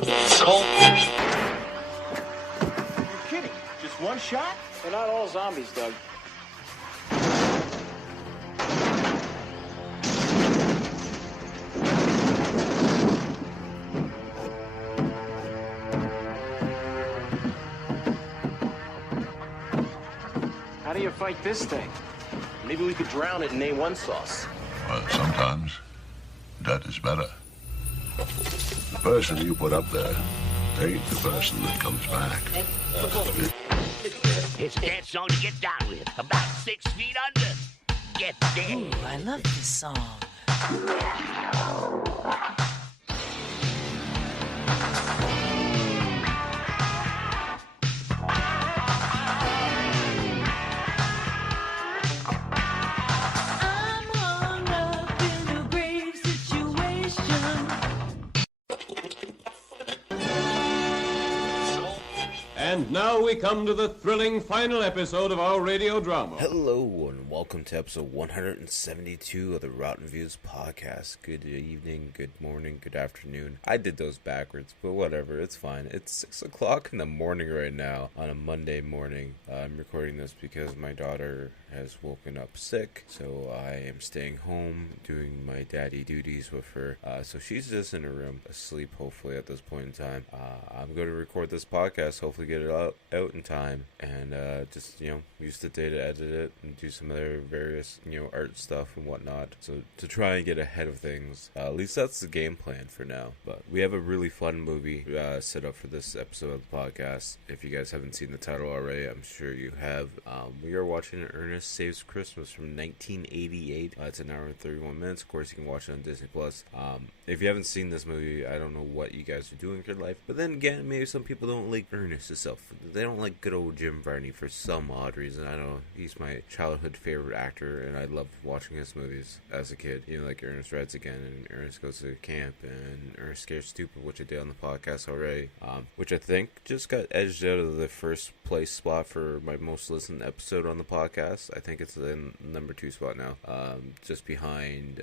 Kidding? Just one shot? They're not all zombies, Doug. How do you fight this thing? Maybe we could drown it in A1 sauce. Well, sometimes that is better. The person you put up there ain't the person that comes back. It's a dance song to get down with. About 6 feet under. Get there. Ooh, I love this song. And now we come to the thrilling final episode of our radio drama. Hello and welcome to episode 172 of the Rotten Views podcast. Good evening, good morning, good afternoon. I did those backwards, but whatever, it's fine. It's 6 o'clock in the morning right now on a Monday morning. I'm recording this because my daughter has woken up sick, so I am staying home doing my daddy duties with her. So she's just in her room asleep, hopefully, at this point in time. I'm going to record this podcast, hopefully get it out in time, and just, use the day to edit it and do some other various, art stuff and whatnot. So to try and get ahead of things, at least that's the game plan for now. But we have a really fun movie set up for this episode of the podcast. If you guys haven't seen the title already, I'm sure you have. We are watching Ernest Saves Christmas from 1988. It's an hour and 31 minutes. Of course, you can watch it on Disney Plus. If you haven't seen this movie, I don't know what you guys are doing with your life. But then again, maybe some people don't like Ernest itself. They don't like good old Jim Varney for some odd reason. I don't know. He's my childhood favorite actor, and I loved watching his movies as a kid. Like Ernest Rides Again, and Ernest Goes to Camp, and Ernest Scared Stupid, which I did on the podcast already. Which I think just got edged out of the first place spot for my most listened episode on the podcast. I think it's in number 2 spot now, just behind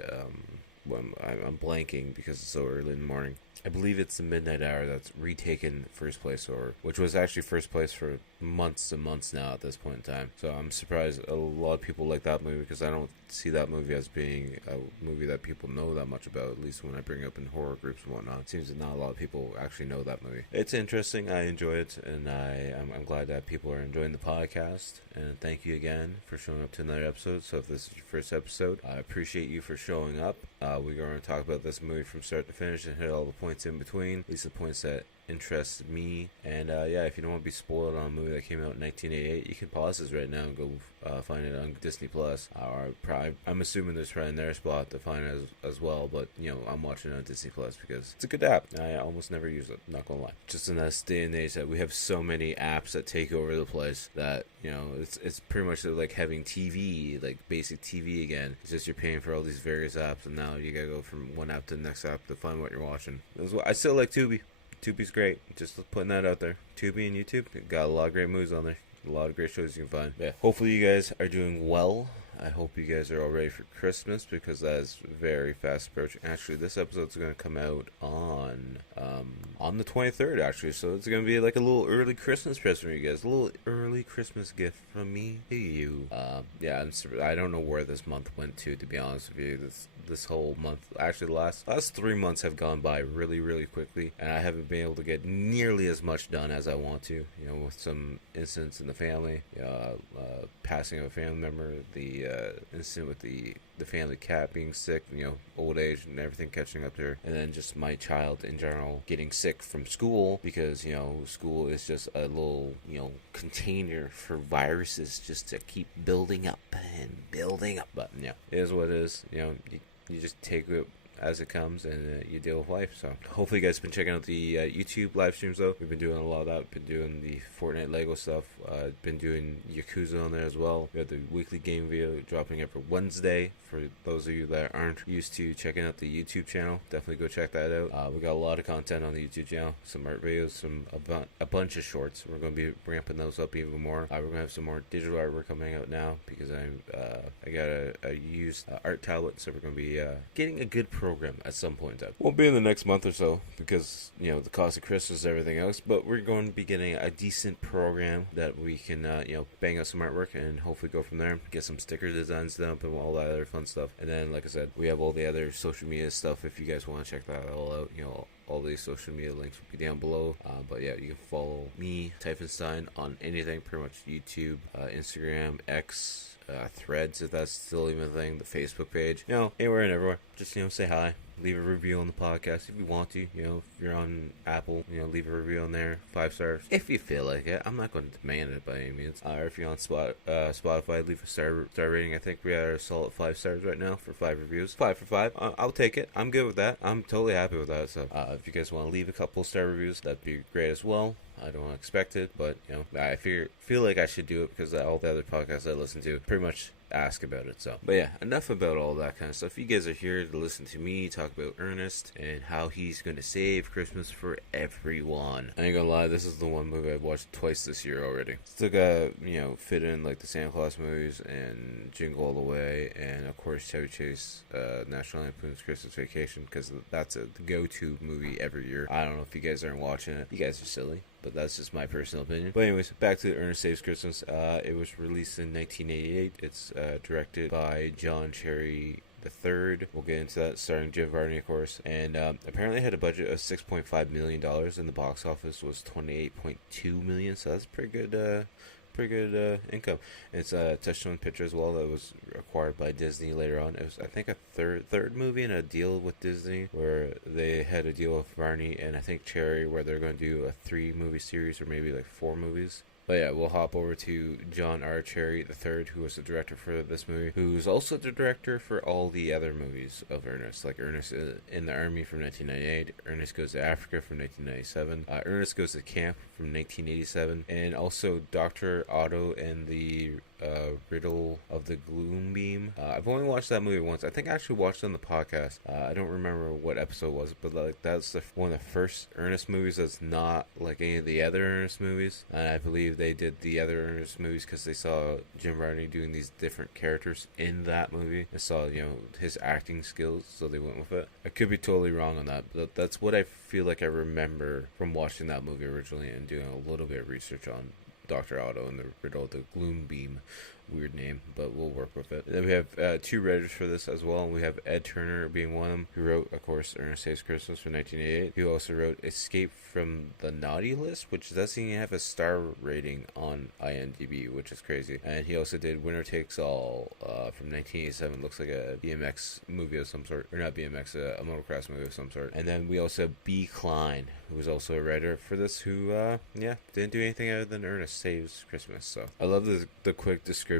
I'm blanking because it's so early in the morning. I believe it's the Midnight Hour that's retaken first place, which was actually first place for months and months now at this point in time. So I'm surprised a lot of people like that movie, because I don't see that movie as being a movie that people know that much about, at least when I bring it up in horror groups and whatnot. It seems that not a lot of people actually know that movie. It's interesting, I enjoy it, and I'm glad that people are enjoying the podcast, and thank you again for showing up to another episode. So if this is your first episode, I appreciate you for showing up. We're going to talk about this movie from start to finish and hit all the points in between, at least the points that interest me. And if you don't want to be spoiled on a movie that came out in 1988, you can pause this right now and go find it on Disney Plus, or I'm assuming there's right in their spot to find it as well, but I'm watching it on Disney Plus because it's a good app. I almost never use it, not gonna lie. Just in this day and age that we have so many apps that take over the place that it's pretty much like having TV, like basic TV again. It's just you're paying for all these various apps, and now you gotta go from one app to the next app to find what you're watching. I still like Tubi. Tubi's great. Just putting that out there. Tubi and YouTube got a lot of great movies on there. A lot of great shows you can find. Yeah. Hopefully you guys are doing well. I hope you guys are all ready for Christmas, because that is very fast approaching. Actually, this episode's going to come out on the 23rd, actually. So it's going to be like a little early Christmas present for you guys. A little early Christmas gift from me to you. I don't know where this month went to be honest with you. This whole month, actually the last 3 months have gone by really, really quickly, and I haven't been able to get nearly as much done as I want to, with some incidents in the family, passing of a family member, the incident with the family cat being sick, old age and everything catching up to her, and then just my child in general getting sick from school, because school is just a little container for viruses just to keep building up and building up. But it is what it is. You just take it as it comes, and you deal with life. So hopefully you guys have been checking out the YouTube live streams though. We've been doing a lot of that. Been doing the Fortnite Lego stuff. Been doing Yakuza on there as well. We have the weekly game video dropping every Wednesday. For those of you that aren't used to checking out the YouTube channel, definitely go check that out. We got a lot of content on the YouTube channel. Some art videos, a bunch of shorts. We're going to be ramping those up even more. We're going to have some more digital artwork coming out now, because I got a used art tablet, so we're going to be getting a good program program at some point in time. Won't be in the next month or so because, you know, the cost of Christmas and everything else, but we're going to be getting a decent program that we can, you know, bang out some artwork and hopefully go from there. Get some sticker designs done up and all that other fun stuff. And then, like I said, we have all the other social media stuff if you guys want to check that all out. You know, all these social media links will be down below. But yeah, you can follow me, Typhonstein, on anything, pretty much YouTube, Instagram, X, Threads, if that's still even a thing, the Facebook page, you know, anywhere and everywhere. Just, you know, say hi, leave a review on the podcast if you want to. You know, if you're on Apple, you know, leave a review on there, 5 stars if you feel like it. I'm not going to demand it by any means. Or if you're on Spotify, leave a star rating. I think we are a solid 5 stars right now for 5 reviews. 5 for 5. I'll take it. I'm good with that. I'm totally happy with that. So if you guys want to leave a couple star reviews, that'd be great as well. I don't expect it, but, you know, I feel like I should do it because all the other podcasts I listen to pretty much ask about it. So, but yeah, enough about all that kind of stuff. You guys are here to listen to me talk about Ernest and how he's going to save Christmas for everyone. I ain't gonna lie, this is the one movie I've watched twice this year already. Still got, you know, fit in like the Santa Claus movies and Jingle All the Way, and of course Chevy Chase, National Lampoon's Christmas Vacation, because that's the go-to movie every year. I don't know if you guys aren't watching it. You guys are silly, but that's just my personal opinion. But anyways, back to Ernest Saves Christmas. It was released in 1988. It's directed by John Cherry III. We'll get into that, starring Jim Varney, of course. And apparently had a budget of $6.5 million, and the box office was $28.2 million. So that's pretty good income. It's a Touchstone picture as well that was acquired by Disney later on. It was, I think, a third movie in a deal with Disney where they had a deal with Varney and I think Cherry where they're going to do a 3-movie series or maybe like 4 movies. But yeah, we'll hop over to John R. Cherry III, who was the director for this movie, who's also the director for all the other movies of Ernest, like Ernest in the Army from 1998, Ernest Goes to Africa from 1997, Ernest Goes to Camp from 1987, and also Dr. Otto and the Riddle of the Gloom Beam. I've only watched that movie once. I think I actually watched it on the podcast. I don't remember what episode it was, but like that's one of the first Ernest movies that's not like any of the other Ernest movies. And I believe they did the other Ernest movies because they saw Jim Varney doing these different characters in that movie. They saw, you know, his acting skills, so they went with it. I could be totally wrong on that, but that's what I feel like I remember from watching that movie originally and doing a little bit of research on Dr. Otto and the Riddle of the Gloom Beam. Weird name, but we'll work with it. Then we have 2 writers for this as well. We have Ed Turner being one of them, who wrote, of course, Ernest Saves Christmas from 1988. He also wrote Escape from the Naughty List, which doesn't even have a star rating on IMDb, which is crazy. And he also did Winner Takes All from 1987. Looks like a BMX movie of some sort. Or not BMX, a motocross movie of some sort. And then we also have B. Klein, who was also a writer for this, who, didn't do anything other than Ernest Saves Christmas. So I love the quick descriptions.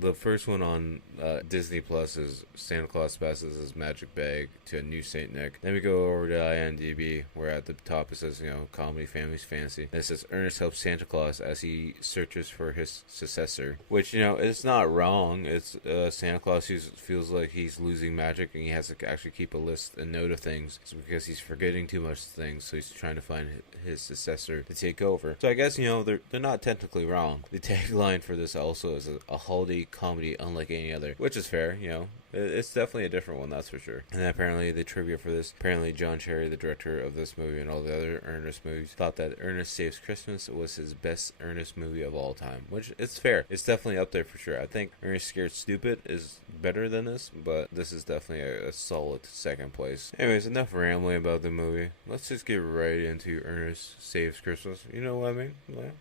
The first one on Disney Plus is Santa Claus passes his magic bag to a new Saint Nick. Then we go over to IMDb, where at the top it says, you know, comedy, families, fantasy. And it says Ernest helps Santa Claus as he searches for his successor, which, you know, it's not wrong. It's Santa Claus who feels like he's losing magic and he has to actually keep a list, a note of things. It's because he's forgetting too much things, so he's trying to find his successor to take over. So I guess, you know, they're not technically wrong. The tagline for this also is a holiday comedy unlike any other, which is fair, you know. It's definitely a different one, that's for sure. And then apparently the trivia for this, apparently John Cherry, the director of this movie and all the other Ernest movies, thought that Ernest Saves Christmas was his best Ernest movie of all time, which it's fair. It's definitely up there for sure. I think Ernest Scared Stupid is better than this, but this is definitely a solid second place. Anyways, enough rambling about the movie. Let's just get right into Ernest Saves Christmas. You know what I mean?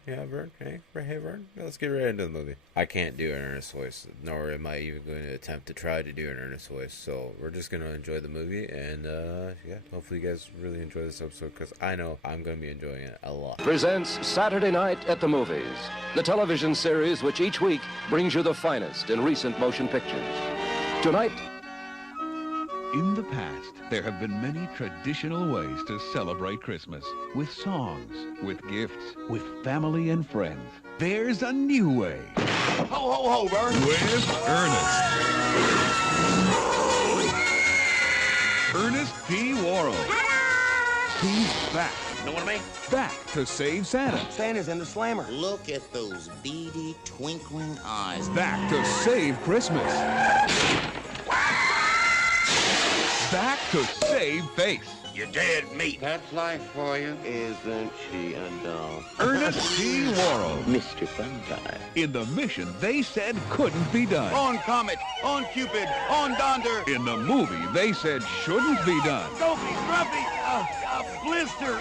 Yeah, Vern? Hey, Vern? Let's get right into the movie. I can't do an Ernest voice, nor am I even going to attempt to try to do an Ernest voice, so we're just going to enjoy the movie, and hopefully you guys really enjoy this episode, because I know I'm going to be enjoying it a lot. Presents Saturday Night at the Movies, the television series which each week brings you the finest in recent motion pictures. Tonight, in the past, there have been many traditional ways to celebrate Christmas. With songs, with gifts, with family and friends. There's a new way. Ho, ho, ho, Vern! With Ernest. Ernest P. Worrell. He's back. Know what I mean? Back to save Santa. Santa's in the slammer. Look at those beady, twinkling eyes. Back to save Christmas. back to save face. You're dead meat. That's life for you. Isn't she a doll? Ernest P. Worrell Mr. Funtime. in the mission they said couldn't be done. On Comet, on Cupid, on Donder. In the movie they said shouldn't be done. Dopey, Grumpy, Blister.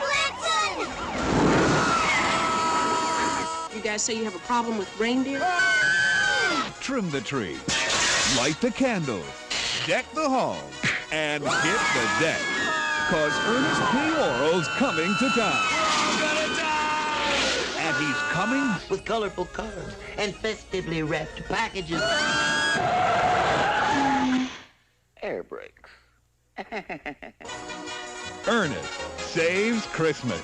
You guys say you have a problem with reindeer? Trim the tree, light the candles, deck the halls, and hit the deck. Cause Ernest P. Worrell's coming to town. And he's coming With colorful cards and festively wrapped packages. Air brakes. Ernest Saves Christmas.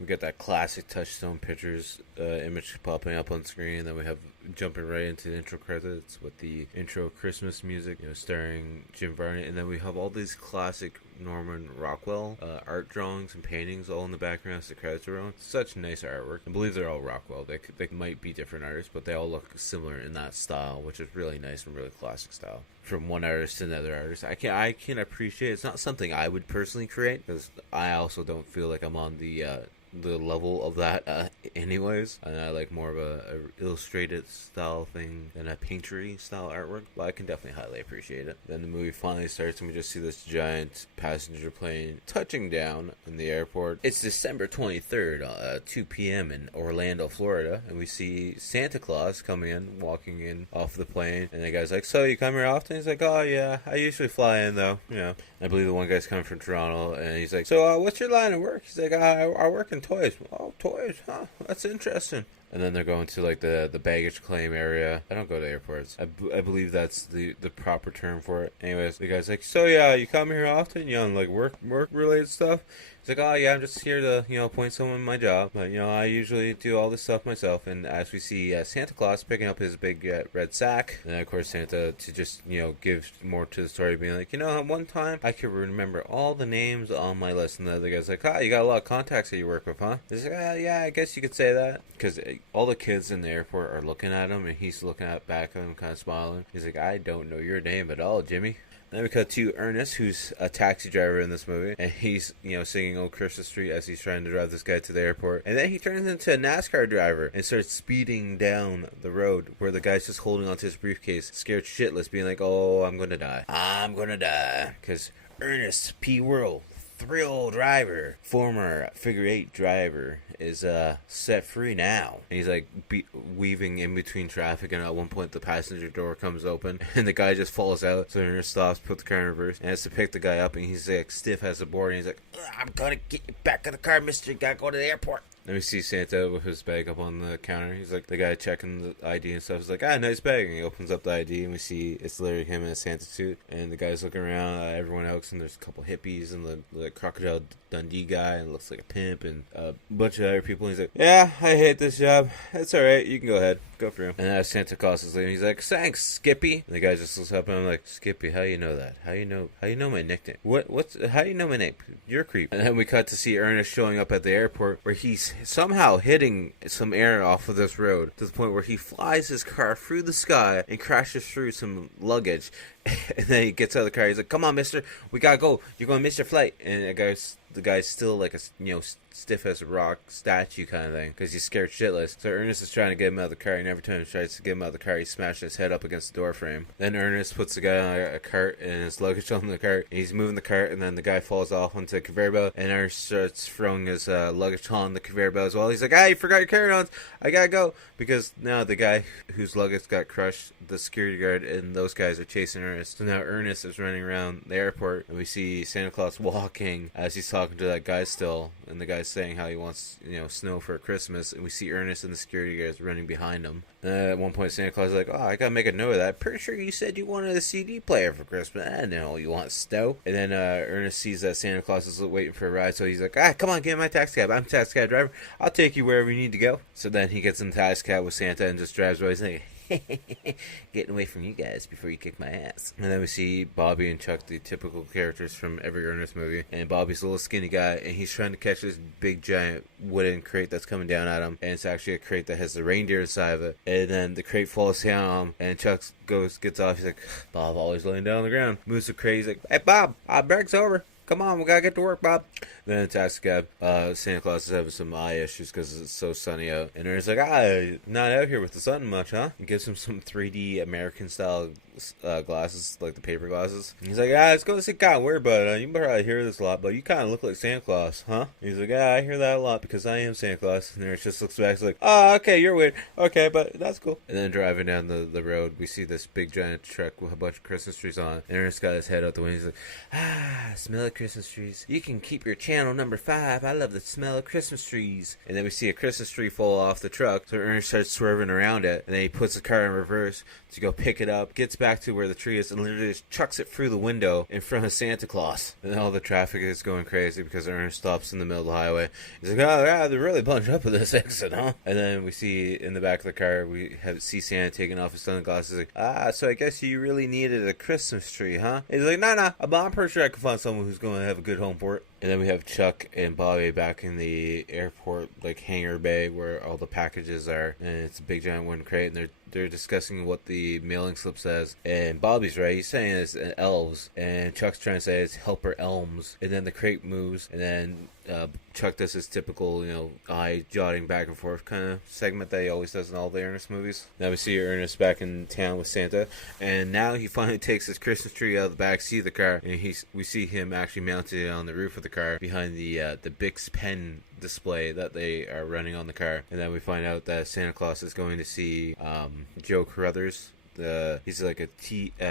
We got that classic Touchstone Pictures image popping up on screen. Then we have jumping right into the intro credits with the intro Christmas music, starring Jim Varney. And then we have all these classic Norman Rockwell art drawings and paintings all in the background as the credits are rolling. Such nice artwork. I believe they're all Rockwell. They might be different artists, but they all look similar in that style, which is really nice and really classic style. From one artist to another artist, I can appreciate. It's not something I would personally create because I also don't feel like I'm on the level of that anyways, and I like more of a illustrated style thing than a paintery style artwork, but I can definitely highly appreciate it. Then the movie finally starts and we just see this giant passenger plane touching down in the airport. It's December 23rd, 2 p.m. in Orlando, Florida, and we see Santa Claus coming in, walking in off the plane, and the guy's like, "So you come here often?" He's like, "Oh yeah, I usually fly in though, I believe the one guy's coming from Toronto, and he's like, "So what's your line of work?" He's like, I work in toys." "Oh, toys, huh? That's interesting." And then they're going to like the baggage claim area. I don't go to airports. I believe that's the proper term for it. Anyways, the guy's like, "So yeah, you come here often? On like work related stuff?" He's like, "Oh yeah, I'm just here to appoint someone in my job. But I usually do all this stuff myself." And as we see Santa Claus picking up his big red sack, and then, of course Santa to just give more to the story, being like, "One time I could remember all the names on my list." And the other guy's like, "Ah, you got a lot of contacts that you work with, huh?" He's like, "Yeah, I guess you could say that." Because all the kids in the airport are looking at him, and he's looking back at him, kind of smiling. He's like, "I don't know your name at all, Jimmy." Then we cut to Ernest, who's a taxi driver in this movie, and he's, singing Old Christmas Street as he's trying to drive this guy to the airport. And then he turns into a NASCAR driver and starts speeding down the road where the guy's just holding onto his briefcase, scared shitless, being like, "Oh, I'm gonna die. I'm gonna die." Because Ernest P. Worrell, thrill driver, former figure 8 driver, is set free now. And he's like weaving in between traffic, and at one point the passenger door comes open and the guy just falls out. So Ernest stops, put the car in reverse, and has to pick the guy up, and he's like stiff as a board, and he's like, "I'm gonna get you back in the car, mister. You gotta go to the airport." Then we see Santa with his bag up on the counter. He's like, the guy checking the ID and stuff. He's like, "Ah, nice bag." And he opens up the ID, and we see it's literally him in a Santa suit. And the guy's looking around at everyone else, and there's a couple hippies and the Crocodile Dundee guy, and looks like a pimp, and a bunch of other people. And he's like, "Yeah, I hate this job. It's alright. You can go ahead. Go for him." And as Santa Claus is leaving, he's like, "Thanks, Skippy." And the guy just looks up at him like, "Skippy, how you know that? How you know my nickname? How you know my name? You're a creep." And then we cut to see Ernest showing up at the airport, where he's somehow hitting some air off of this road to the point where he flies his car through the sky and crashes through some luggage. And then he gets out of the car. He's like, "Come on, mister, we gotta go. You're gonna miss your flight." And the guy's still like a stiff as a rock statue kind of thing, because he's scared shitless. So Ernest is trying to get him out of the car, and every time he tries to get him out of the car, he smashes his head up against the door frame. Then Ernest puts the guy on a cart and his luggage on the cart, and he's moving the cart, and then the guy falls off onto the conveyor belt, and Ernest starts throwing his luggage on the conveyor belt as well. He's like, "Ah, you forgot your carry-ons. I gotta go." Because now the guy whose luggage got crushed, the security guard and those guys are chasing Ernest. So now Ernest is running around the airport, and we see Santa Claus walking as he's talking to that guy still, and the guy's saying how he wants snow for Christmas, and we see Ernest and the security guards running behind him. At one point Santa Claus is like, "Oh, I gotta make a note of that. Pretty sure you said you wanted a CD player for Christmas. I know you want snow." And then Ernest sees that Santa Claus is waiting for a ride, so he's like, "Ah, come on, get in my taxi cab. I'm a taxi cab driver. I'll take you wherever you need to go." So then he gets in the taxi cab with Santa and just drives away. He's like, Getting away from you guys before you kick my ass. And then we see Bobby and Chuck, the typical characters from every Ernest movie. And Bobby's a little skinny guy, and he's trying to catch this big giant wooden crate that's coming down at him. And it's actually a crate that has the reindeer inside of it. And then the crate falls down on him, and Chuck gets off. He's like, Bob always laying down on the ground. Moves the crate. He's like, hey, Bob, break's over. Come on, we gotta get to work, Bob. Then in taxi cab, Santa Claus is having some eye issues because it's so sunny out. And Ernest's like, not out here with the sun much, huh? He gives him some 3D American-style glasses, like the paper glasses. And he's like, it's going to kind of weird, but you probably hear this a lot, but you kind of look like Santa Claus, huh? And he's like, I hear that a lot because I am Santa Claus. And Ernest just looks back, he's like, okay, you're weird. Okay, but that's cool. And then driving down the road, we see this big giant truck with a bunch of Christmas trees on it. And Ernest got his head out the window. He's like, smell of Christmas trees. You can keep your channel number 5. I love the smell of Christmas trees. And then we see a Christmas tree fall off the truck. So Ernest starts swerving around it. And then he puts the car in reverse to go pick it up, gets back to where the tree is, and literally just chucks it through the window in front of Santa Claus. And all the traffic is going crazy because Ernest stops in the middle of the highway. He's like, they're really bunched up at this exit, huh? And then we see in the back of the car, see Santa taking off his sunglasses. He's like, so I guess you really needed a Christmas tree, huh? And he's like, no, I'm pretty sure I can find someone who's going to have a good home for it. And then we have Chuck and Bobby back in the airport, like, hangar bay where all the packages are. And it's a big giant wooden crate, and they're discussing what the mailing slip says. And Bobby's right. He's saying it's elves. And Chuck's trying to say it's helper elms. And then the crate moves. And then Chuck does his typical, eye jotting back and forth kind of segment that he always does in all the Ernest movies. Now we see Ernest back in town with Santa. And now he finally takes his Christmas tree out of the back seat of the car. And we see him actually mounted it on the roof of the car behind the Bix pen display that they are running on the car. And then we find out that Santa Claus is going to see Joe Carruthers. He's like a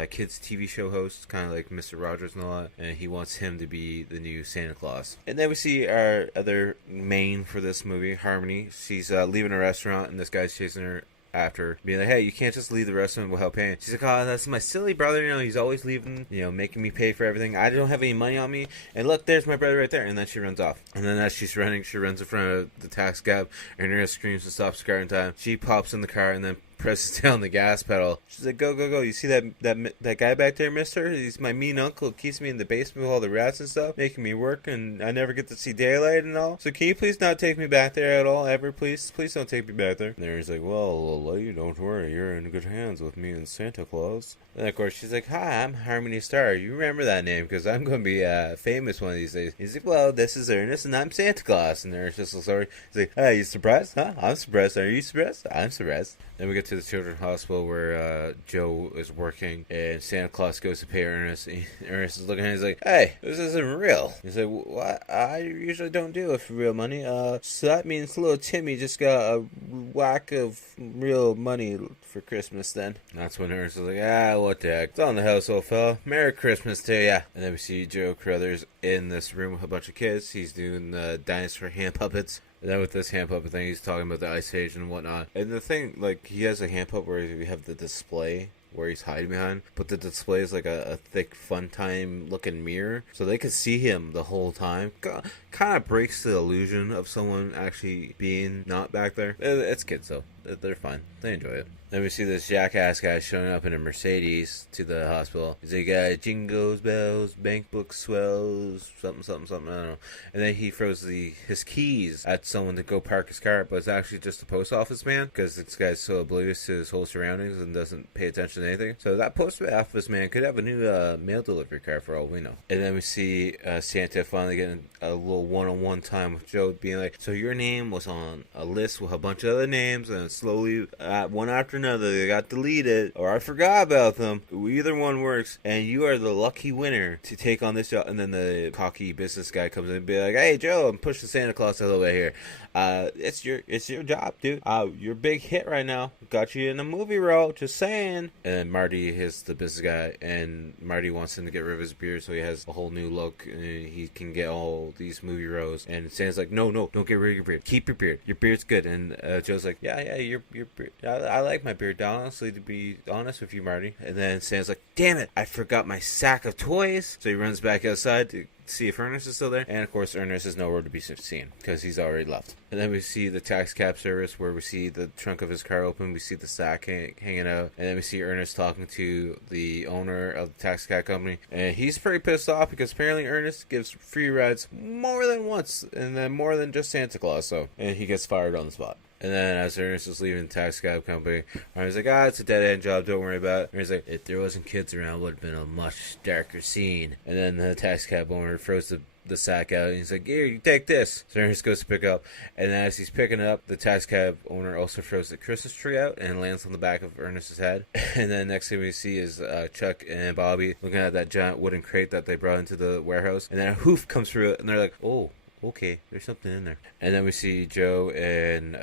kids TV show host, kind of like Mr. Rogers and all that, and he wants him to be the new Santa Claus. And then we see our other main for this movie, Harmony. She's leaving a restaurant, and this guy's chasing her after, being like, hey, you can't just leave the restaurant without paying. She's like, that's my silly brother, he's always leaving, making me pay for everything. I don't have any money on me, and look, there's my brother right there. And then she runs off. And then as she's running, she runs in front of the taxi cab, and Ernest screams and stops the car in time. She pops in the car and then presses down the gas pedal. She's like, go, go, go. You see that guy back there, mister? He's my mean uncle. Keeps me in the basement with all the rats and stuff, making me work, and I never get to see daylight and all. So can you please not take me back there at all, ever, please? Please don't take me back there. And he's like, well, lady, don't worry. You're in good hands with me and Santa Claus. And of course, she's like, hi, I'm Harmony Star. You remember that name, because I'm going to be famous one of these days. He's like, well, this is Ernest, and I'm Santa Claus. And Ernest just looks sorry. He's like, hey, you surprised? Huh? I'm surprised. Are you surprised? I'm surprised. Then we get to the children's hospital where Joe is working, and Santa Claus goes to pay Ernest. And Ernest is looking at him, he's like, hey, this isn't real. He's like, what? I usually don't do it for real money. So that means little Timmy just got a whack of real money for Christmas then. And that's when Ernest is like, what the heck? It's on the house, old fella. Merry Christmas to ya. And then we see Joe Carruthers in this room with a bunch of kids. He's doing the dinosaur hand puppets. And then with this hand puppet thing, he's talking about the Ice Age and whatnot. And the thing, he has a hand puppet where we have the display where he's hiding behind, but the display is like a thick fun time looking mirror, so they could see him the whole time. Kind of breaks the illusion of someone actually being not back there. It's kids though. They're fine. They enjoy it. Then we see this jackass guy showing up in a Mercedes to the hospital. He's like, jingles, bells, bank book swells, something, I don't know. And then he throws his keys at someone to go park his car, but it's actually just a post office man, because this guy's so oblivious to his whole surroundings and doesn't pay attention to anything. So that post office man could have a new mail delivery car for all we know. And then we see Santa finally getting a little one-on-one time with Joe, being like, so your name was on a list with a bunch of other names, and slowly, one after another, they got deleted, or I forgot about them. Either one works, and you are the lucky winner to take on this job. And then the cocky business guy comes in and be like, hey, Joe, I'm pushing Santa Claus a little bit here. It's your job, dude. You're a big hit right now. Got you in a movie role, just saying. And Marty is the business guy, and Marty wants him to get rid of his beard so he has a whole new look, and he can get all these movie roles. And Santa's like, no, don't get rid of your beard. Keep your beard. Your beard's good. And Joe's like, yeah, I like my beard, honestly, to be honest with you, Marty. And then Santa's like, damn it, I forgot my sack of toys. So he runs back outside to see if Ernest is still there. And of course, Ernest is nowhere to be seen because he's already left. And then we see the tax cab service where we see the trunk of his car open. We see the sack hanging out. And then we see Ernest talking to the owner of the tax cab company. And he's pretty pissed off because apparently Ernest gives free rides more than once. And then more than just Santa Claus. And he gets fired on the spot. And then as Ernest is leaving the tax cab company, Ryan's like, it's a dead-end job, don't worry about it. And he's like, if there wasn't kids around, it would have been a much darker scene. And then the tax cab owner throws the sack out, and he's like, here, you take this. So Ernest goes to pick up, and then as he's picking it up, the tax cab owner also throws the Christmas tree out and lands on the back of Ernest's head. And then next thing we see is Chuck and Bobby looking at that giant wooden crate that they brought into the warehouse. And then a hoof comes through it, and they're like, oh, okay, there's something in there. And then we see Joe and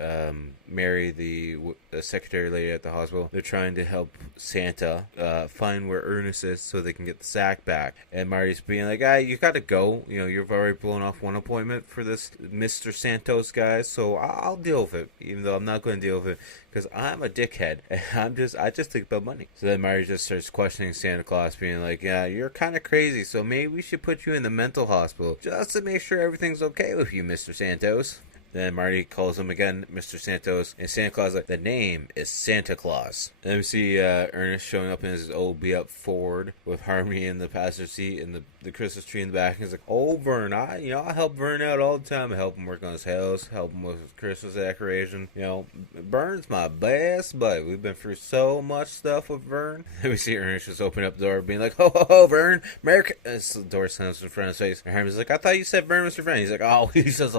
Mary, the secretary lady at the hospital. They're trying to help Santa find where Ernest is so they can get the sack back. And Marty's being like, you gotta go. You know, you've already blown off one appointment for this Mr. Santos guy, so I'll deal with it, even though I'm not going to deal with it because I'm a dickhead and I just think about money. So then Marty just starts questioning Santa Claus, being like, yeah, you're kind of crazy, so maybe we should put you in the mental hospital just to make sure everything's okay with you, Mr. Santos. Then Marty calls him again, Mr. Santos, and Santa Claus is like, the name is Santa Claus. And then we see Ernest showing up in his old beat-up Ford with Harmony in the passenger seat and the Christmas tree in the back. And he's like, oh, Vern, I help Vern out all the time. I help him work on his house, help him with his Christmas decoration. You know, Vern's my best buddy. We've been through so much stuff with Vern. Then we see Ernest just open up the door, being like, ho, ho, ho, Vern, Merry Christmas. The door slams in front of his face. And Harmony's like, I thought you said Vern was your friend. He's like, oh, he's just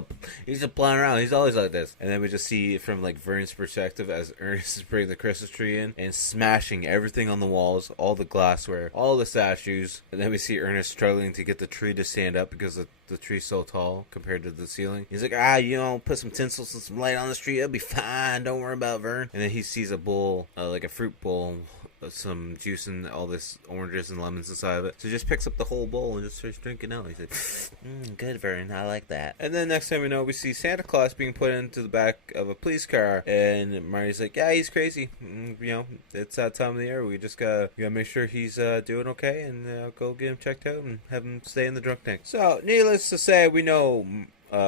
playing around. He's always like this. And then we just see from like Vern's perspective as Ernest is bringing the Christmas tree in and smashing everything on the walls, all the glassware, all the statues. And then we see Ernest struggling to get the tree to stand up because the tree's so tall compared to the ceiling. He's like, put some tinsel and some light on the tree, it'll be fine, don't worry about Vern. And then he sees a bowl, like a fruit bowl, some juice and all this oranges and lemons inside of it. So he just picks up the whole bowl and just starts drinking out. He's like, good, Vern, I like that. And then next time we know, we see Santa Claus being put into the back of a police car, and Marty's like, yeah, he's crazy. It's that time of the year. We just gotta make sure he's doing okay, and go get him checked out and have him stay in the drunk tank. So needless to say, we know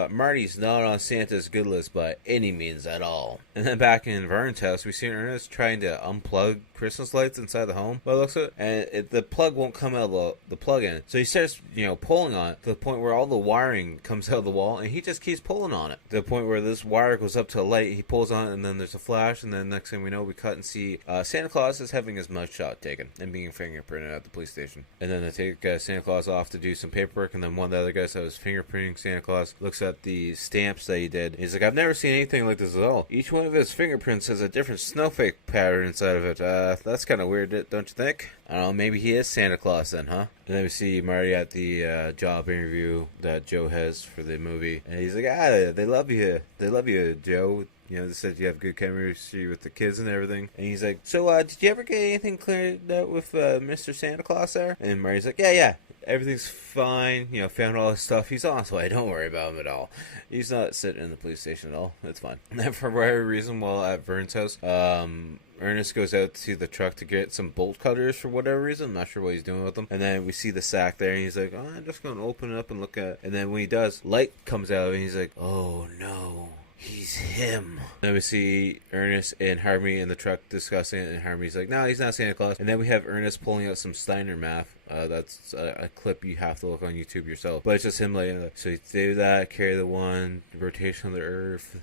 Marty's not on Santa's good list by any means at all. And then back in Vern's house, we see Ernest trying to unplug Christmas lights inside the home. But it looks like, and the plug won't come out of the plug-in. So he starts, pulling on it to the point where all the wiring comes out of the wall, and he just keeps pulling on it to the point where this wire goes up to a light. He pulls on it, and then there's a flash, and then next thing we know, we cut and see Santa Claus is having his mugshot taken and being fingerprinted at the police station. And then they take Santa Claus off to do some paperwork, and then one of the other guys that was fingerprinting Santa Claus looks at the stamps that he did. He's like, I've never seen anything like this at all. Each one of his fingerprints has a different snowflake pattern inside of it. That's kind of weird, don't you think? I don't know, maybe he is Santa Claus then, huh? And then we see Marty at the job interview that Joe has for the movie. And he's like, they love you. They love you, Joe. They said you have good chemistry with the kids and everything. And he's like, so, did you ever get anything cleared out with Mr. Santa Claus there? And Marty's like, yeah. Everything's fine. Found all his stuff. He's on his way. Don't worry about him at all. He's not sitting in the police station at all. It's fine. And then for whatever reason, while at Vern's house, Ernest goes out to the truck to get some bolt cutters for whatever reason. I'm not sure what he's doing with them. And then we see the sack there, and he's like, I'm just going to open it up and look at it. And then when he does, light comes out, and he's like, oh, no. He's him. Then we see Ernest and Harmony in the truck discussing it, and Harmony's like, no, he's not Santa Claus. And then we have Ernest pulling out some Steiner math. That's a clip you have to look on YouTube yourself. But it's just him like, so you do that, carry the one, rotation of the earth,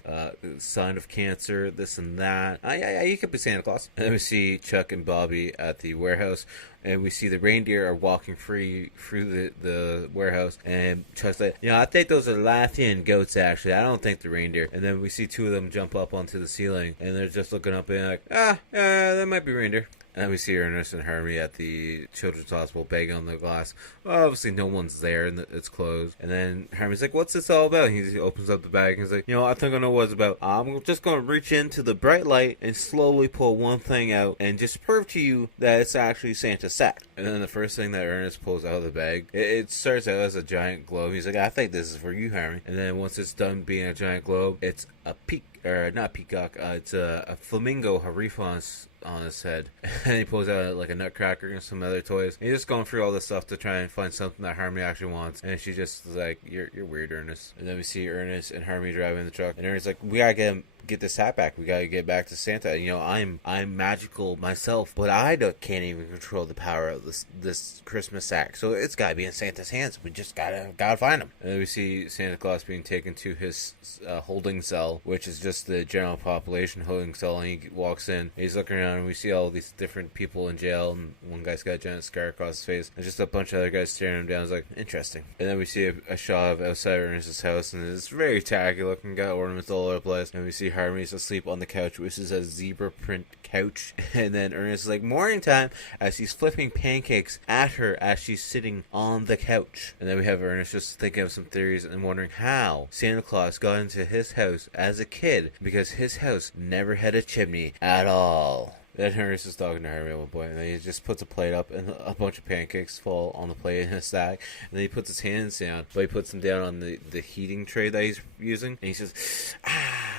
sign of cancer, this and that. Yeah, you could be Santa Claus. And then we see Chuck and Bobby at the warehouse. And we see the reindeer are walking free through the warehouse. And Chuck's like, I think those are Latvian goats, actually. I don't think the reindeer. And then we see two of them jump up onto the ceiling. And they're just looking up and like, that might be reindeer. And then we see Ernest and Hermie at the children's hospital banging on the glass. Well, obviously no one's there and it's closed. And then Hermie's like, what's this all about? And he opens up the bag and he's like, I think I know what it's about. I'm just going to reach into the bright light and slowly pull one thing out and just prove to you that it's actually Santa's sack. And then the first thing that Ernest pulls out of the bag, it starts out as a giant globe. He's like, I think this is for you, Hermie. And then once it's done being a giant globe, it's a not peacock, it's a flamingo harifon on his head. And he pulls out like a nutcracker and some other toys. And he's just going through all this stuff to try and find something that Hermie actually wants. And she's just like, you're weird, Ernest. And then we see Ernest and Hermie driving the truck. And Ernest's like, we gotta get this hat back. We gotta get back to Santa. I'm magical myself, but I can't even control the power of this Christmas sack. So it's gotta be in Santa's hands. We just gotta find him. And then we see Santa Claus being taken to his holding cell, which is just the general population holding cell. And he walks in. He's looking around, and we see all these different people in jail. And one guy's got a giant scar across his face. And just a bunch of other guys staring him down. It's like, interesting. And then we see a shot of outside Ernest's house, and it's very tacky looking. Got ornaments all over the place. And we see Hermie's asleep on the couch, which is a zebra print couch. And then Ernest is like, morning time, as he's flipping pancakes at her as she's sitting on the couch. And then we have Ernest just thinking of some theories and wondering how Santa Claus got into his house as a kid, because his house never had a chimney at all. Then Ernest is talking to Hermie at one point, and then he just puts a plate up, and a bunch of pancakes fall on the plate in a stack. And then he puts his hands down, but he puts them down on the heating tray that he's using. And he says,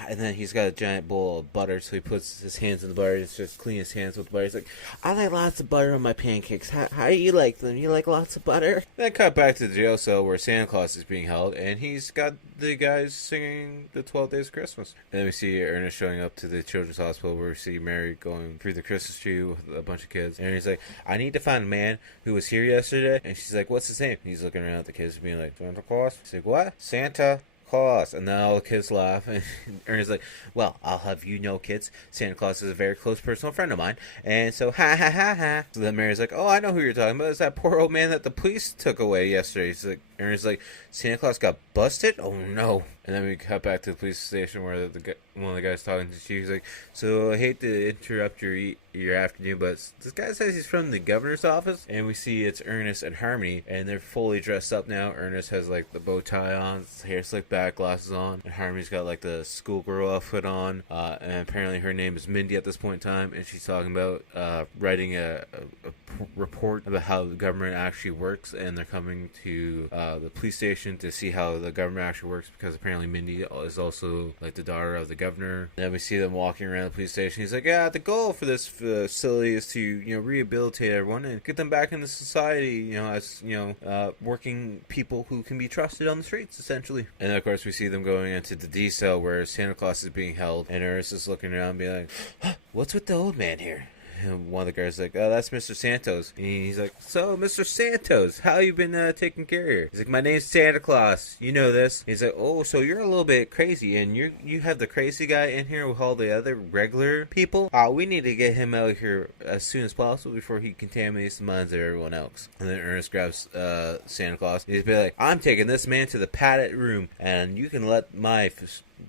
and then he's got a giant bowl of butter, so he puts his hands in the butter. He's just clean his hands with the butter. He's like, I like lots of butter on my pancakes. How do you like them? You like lots of butter? Then cut back to the jail cell where Santa Claus is being held, and he's got the guys singing the 12 Days of Christmas. And then we see Ernest showing up to the children's hospital, where we see Mary going through the Christmas tree with a bunch of kids. And he's like, I need to find a man who was here yesterday. And she's like, what's his name? And he's looking around at the kids being like, Santa Claus? He's like, what? Santa Claus. And then all the kids laugh. And Ernest's like, well, I'll have you know, kids, Santa Claus is a very close personal friend of mine. And so, ha ha ha ha. So then Mary's like, oh, I know who you're talking about. It's that poor old man that the police took away yesterday. He's like, Ernest's like, Santa Claus got busted? Oh no. And then we cut back to the police station where one of the guys talking to Chief. He's like, so I hate to interrupt your afternoon, but this guy says he's from the governor's office. And we see it's Ernest and Hermie, and they're fully dressed up now. Ernest has like the bow tie on, his hair slicked back, glasses on, and Hermie's got like the schoolgirl outfit on. And apparently her name is Mindy at this point in time, and she's talking about writing a report about how the government actually works, and they're coming to the police station to see how the government actually works, because apparently Mindy is also like the daughter of the governor. And then we see them walking around the police station. He's like, yeah, the goal for this facility is to rehabilitate everyone and get them back into society, as working people who can be trusted on the streets, essentially. And then of course we see them going into the D cell where Santa Claus is being held, and Ernest is looking around and being like, what's with the old man here? And one of the guys is like, oh, that's Mr. Santos. And he's like, so, Mr. Santos, how you been taking care of here? He's like, my name's Santa Claus. You know this. He's like, oh, so you're a little bit crazy, and you have the crazy guy in here with all the other regular people? We need to get him out of here as soon as possible before he contaminates the minds of everyone else. And then Ernest grabs Santa Claus. He's be like, I'm taking this man to the padded room, and you can let my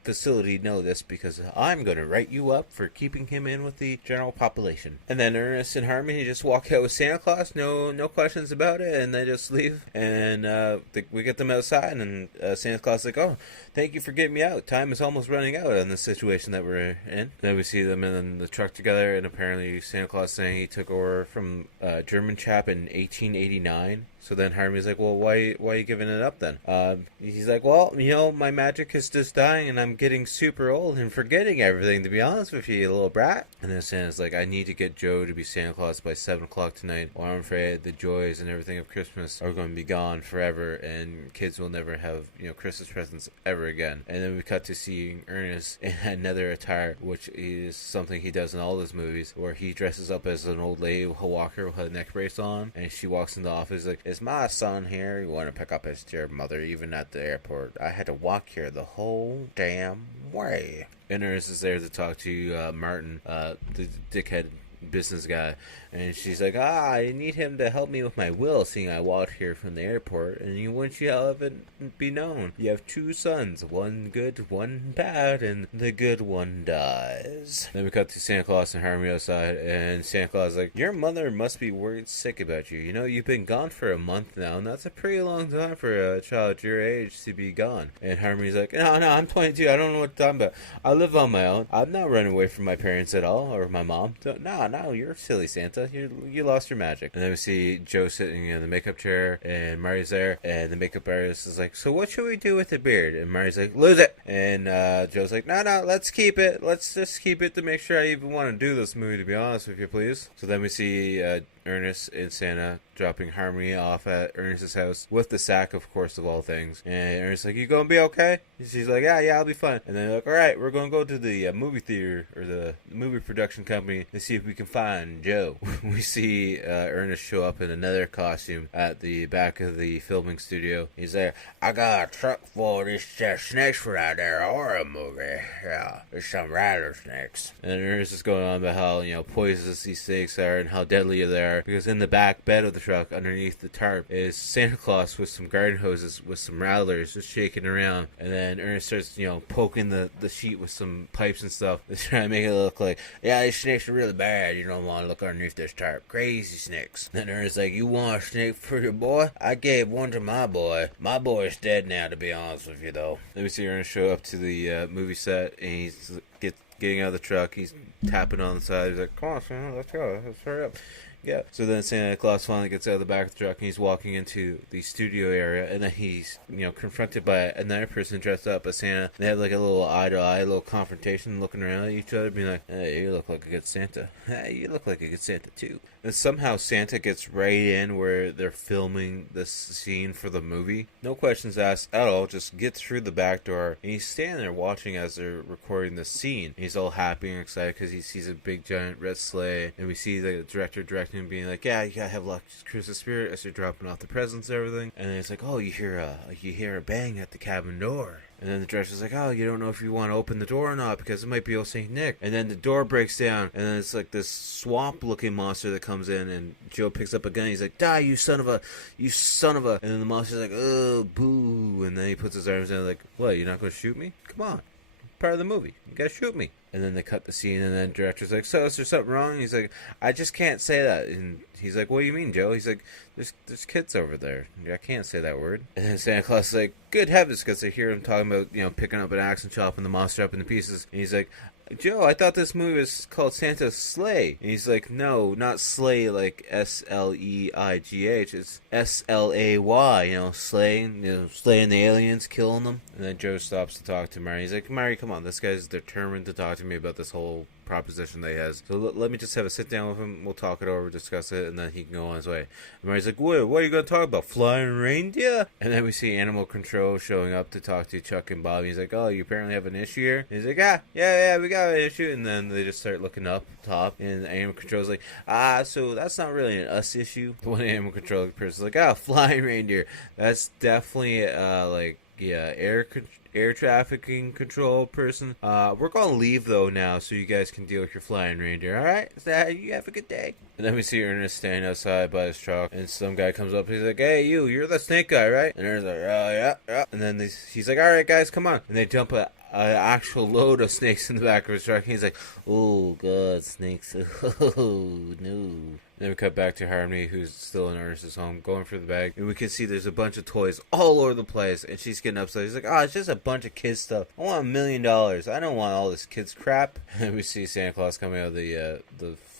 facility know this, because I'm going to write you up for keeping him in with the general population. And then Ernest and Hermie just walk out with Santa Claus, no questions about it, and they just leave. And we get them outside, and Santa Claus is like, oh, thank you for getting me out. Time is almost running out on the situation that we're in. Then we see them in the truck together, and apparently Santa Claus saying he took over from a German chap in 1889. So then Hermie's like, well, why are you giving it up then? He's like, well, my magic is just dying, and I'm getting super old and forgetting everything, to be honest with you little brat. And then Santa's like, I need to get Joe to be Santa Claus by 7 o'clock tonight, or I'm afraid the joys and everything of Christmas are going to be gone forever, and kids will never have, Christmas presents ever again. And then we cut to seeing Ernest in another attire, which is something he does in all his movies, where he dresses up as an old lady with a walker with a neck brace on, and she walks into the office like, is my son here? You want to pick up his dear mother even at the airport? I had to walk here the whole damn way. And Ernest is there to talk to Martin, the dickhead business guy, and she's like, I need him to help me with my will, seeing I walked here from the airport, and you want you to have it be known. You have 2 sons, one good, one bad, and the good one dies. Then we cut to Santa Claus and Harmony outside, and Santa Claus is like, your mother must be worried sick about you. You know, you've been gone for a month now, and that's a pretty long time for a child your age to be gone. And Harmony's like, no, I'm 22, I don't know what you're talking about. I live on my own. I'm not running away from my parents at all, or my mom. No, you're silly, Santa. You lost your magic. And then we see Joe sitting in the makeup chair, and Marty's there, and the makeup artist is like, so what should we do with the beard? And Marty's like, lose it. And Joe's like, no, let's keep it. Let's just keep it to make sure I even want to do this movie, to be honest with you, please. So then we see Ernest and Santa dropping Harmony off at Ernest's house with the sack, of course, of all things. And Ernest's like, you gonna be okay? And she's like, yeah, I'll be fine. And then they're like, alright, we're gonna go to the movie theater, or the movie production company, to see if we can find Joe. We see Ernest show up in another costume at the back of the filming studio. He's there, I got a truck full of these snakes for that there horror movie. Yeah, there's some rattlesnakes. And Ernest is going on about how, poisonous these snakes are and how deadly they are, because in the back bed of the truck, underneath the tarp, is Santa Claus with some garden hoses with some rattlers just shaking around. And then Ernest starts, poking the sheet with some pipes and stuff to try to make it look like, yeah, these snakes are really bad. You don't want to look underneath this tarp. Crazy snakes. And Ernest's like, you want a snake for your boy? I gave one to my boy. My boy's dead now, to be honest with you, though. Then we see Ernest show up to the movie set, and he's getting out of the truck. He's tapping on the side. He's like, come on, Santa, let's go. Let's hurry up. Yeah. So then Santa Claus finally gets out of the back of the truck, and he's walking into the studio area, and then he's, confronted by another person dressed up as Santa. They have like a little eye-to-eye, little confrontation, looking around at each other, being like, hey, you look like a good Santa. Hey, you look like a good Santa, too. And somehow Santa gets right in where they're filming this scene for the movie. No questions asked at all, just gets through the back door, and he's standing there watching as they're recording the scene. And he's all happy and excited because he sees a big giant red sleigh, and we see the director directing him, being like, yeah, you gotta have luck, Christmas spirit, as you're dropping off the presents and everything. And then it's like, oh, you hear a bang at the cabin door. And then the director's like, oh, you don't know if you want to open the door or not, because it might be old St. Nick. And then the door breaks down, and then it's like this swamp-looking monster that comes in, and Joe picks up a gun, he's like, die, you son of a... And then the monster's like, oh, boo. And then he puts his arms down, like, what, you're not going to shoot me? Come on. Part of the movie. You gotta shoot me. And then they cut the scene, and then the director's like, so is there something wrong? And he's like, I just can't say that. And he's like, what do you mean, Joe? He's like, there's kids over there. I can't say that word. And then Santa Claus is like, good heavens, because they hear him talking about, picking up an axe and chopping the monster up into pieces. And he's like, Joe, I thought this movie was called Santa's Sleigh. And he's like, no, not sleigh like S-L-E-I-G-H. It's S-L-A-Y, slaying, slaying the aliens, killing them. And then Joe stops to talk to Mary. He's like, Mary, come on, this guy's determined to talk to me about this whole proposition that he has. So let me just have a sit down with him. We'll talk it over, discuss it, and then he can go on his way. And Mary's like, what are you going to talk about? Flying reindeer? And then we see Animal Control showing up to talk to Chuck and Bob. He's like, oh, you apparently have an issue here? And he's like, yeah, we got an issue. And then they just start looking up top, and Animal Control's like, so that's not really an us issue. The one Animal Control person's like, flying reindeer. That's definitely air trafficking control person. We're gonna leave though now, so you guys can deal with your flying reindeer. All right? You have a good day. And then we see Ernest standing outside by his truck, and some guy comes up. He's like, "Hey, you're the snake guy, right?" And Ernest's like, "Oh yeah." And then he's like, "All right, guys, come on." And they dump an actual load of snakes in the back of his truck. And he's like, "Oh God, snakes! Oh no." Then we cut back to Harmony, who's still in Ernest's home, going for the bag. And we can see there's a bunch of toys all over the place. And she's getting upset. He's like, it's just a bunch of kids stuff. I want $1 million. I don't want all this kids crap. And we see Santa Claus coming out of the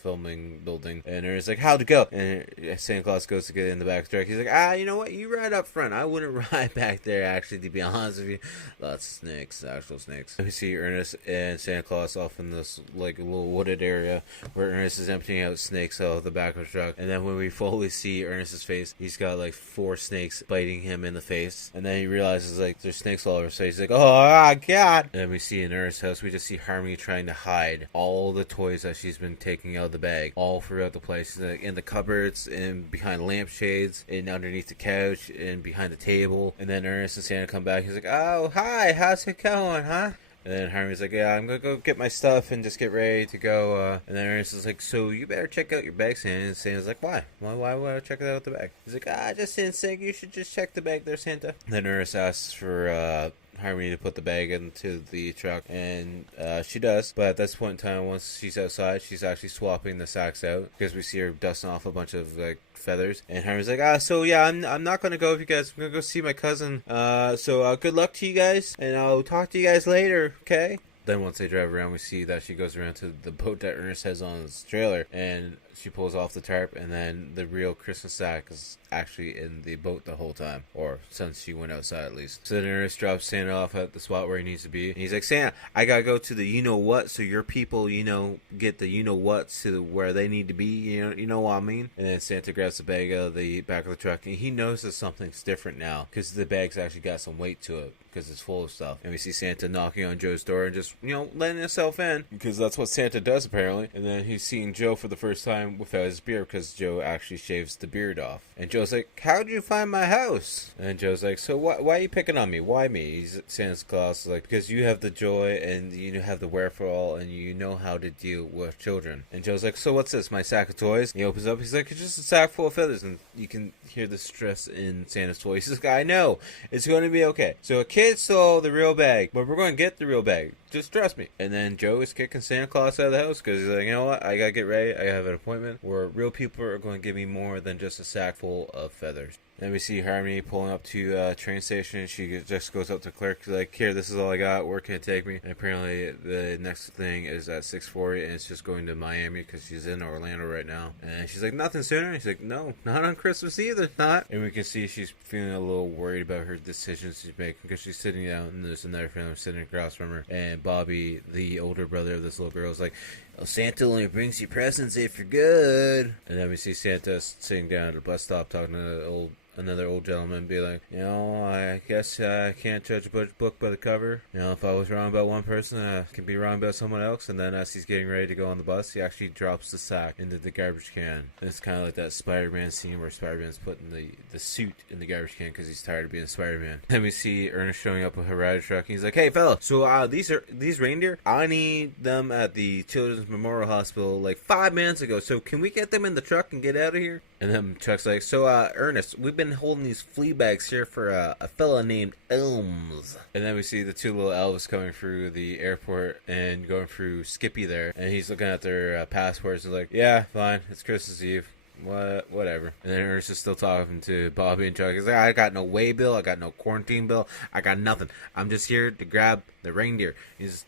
filming building. And Ernest's like, how'd it go? And Santa Claus goes to get in the back of the truck. He's like, you know what? You ride up front. I wouldn't ride back there, actually, to be honest with you. Lots of snakes, actual snakes. And we see Ernest and Santa Claus off in this, like, a little wooded area where Ernest is emptying out snakes out of the back of the truck. And then when we fully see Ernest's face, he's got like 4 snakes biting him in the face. And then he realizes like there's snakes all over his face. He's like, oh God. And then we see in Ernest's house, we just see Harmony trying to hide all the toys that she's been taking out of the bag all throughout the place, like in the cupboards, and behind lampshades, and underneath the couch, and behind the table. And then Ernest and Santa come back. He's like, oh, hi, how's it going, huh? And then Harmony's like, yeah, I'm gonna go get my stuff and just get ready to go. And then Ernest is like, so you better check out your bag, Santa. And Santa's like, why? Why would I check it out the bag? He's like, just didn't think you should just check the bag there, Santa. Then Ernest asks for Harmony to put the bag into the truck, and she does, but at this point in time, once she's outside, she's actually swapping the sacks out, because we see her dusting off a bunch of like feathers, and Harmony's like, so yeah, I'm not gonna go with you guys, I'm gonna go see my cousin, so good luck to you guys, and I'll talk to you guys later, okay? Then once they drive around, we see that she goes around to the boat that Ernest has on his trailer, and she pulls off the tarp, and then the real Christmas sack is actually in the boat the whole time, or since she went outside at least. So then Ernest drops Santa off at the spot where he needs to be, and he's like, Santa, I gotta go to the you-know-what, so your people, get the you-know-what to where they need to be, you know what I mean? And then Santa grabs the bag out of the back of the truck, and he notices something's different now, because the bag's actually got some weight to it, because it's full of stuff. And we see Santa knocking on Joe's door and just, letting himself in, because that's what Santa does apparently. And then he's seeing Joe for the first time without his beard, because Joe actually shaves the beard off. And Joe's like, how'd you find my house? And Joe's like, so why are you picking on me? Why me? Santa Claus is like, because you have the joy and you have the wherewithal and you know how to deal with children. And Joe's like, so what's this, my sack of toys? And he opens up, he's like, it's just a sack full of feathers. And you can hear the stress in Santa's voice. He's like, I know, it's going to be okay. So a kid stole the real bag, but we're going to get the real bag. Just trust me. And then Joe is kicking Santa Claus out of the house because he's like, you know what? I gotta get ready. I have an appointment where real people are going to give me more than just a sack full of feathers. Then we see Harmony pulling up to a train station. She just goes up to clerk, like, here, this is all I got. Where can it take me? And apparently the next thing is at 6:40, and it's just going to Miami because she's in Orlando right now. And she's like, nothing sooner? He's like, no, not on Christmas either, not. And we can see she's feeling a little worried about her decisions she's making because she's sitting down, and there's another family sitting across from her. And Bobby, the older brother of this little girl, is like, well, Santa only brings you presents if you're good. And then we see Santa sitting down at the bus stop talking to another old gentleman, be like, I guess I can't judge a book by the cover. If I was wrong about one person, I can be wrong about someone else. And then as he's getting ready to go on the bus, he actually drops the sack into the garbage can. And it's kind of like that Spider-Man scene where Spider-Man's putting the suit in the garbage can because he's tired of being Spider-Man. Then we see Ernest showing up with a rider truck, and he's like, hey fella, so these reindeer, I need them at the Children's Memorial Hospital like 5 minutes ago, so can we get them in the truck and get out of here? And then Chuck's like, so Ernest, we've been holding these flea bags here for a fella named Elms. And then we see the two little elves coming through the airport and going through Skippy there, and he's looking at their passports and like, yeah, fine, it's Christmas Eve. Whatever. And then Ernest is still talking to Bobby and Chuck. He's like, I got no way bill, I got no quarantine bill, I got nothing. I'm just here to grab the reindeer.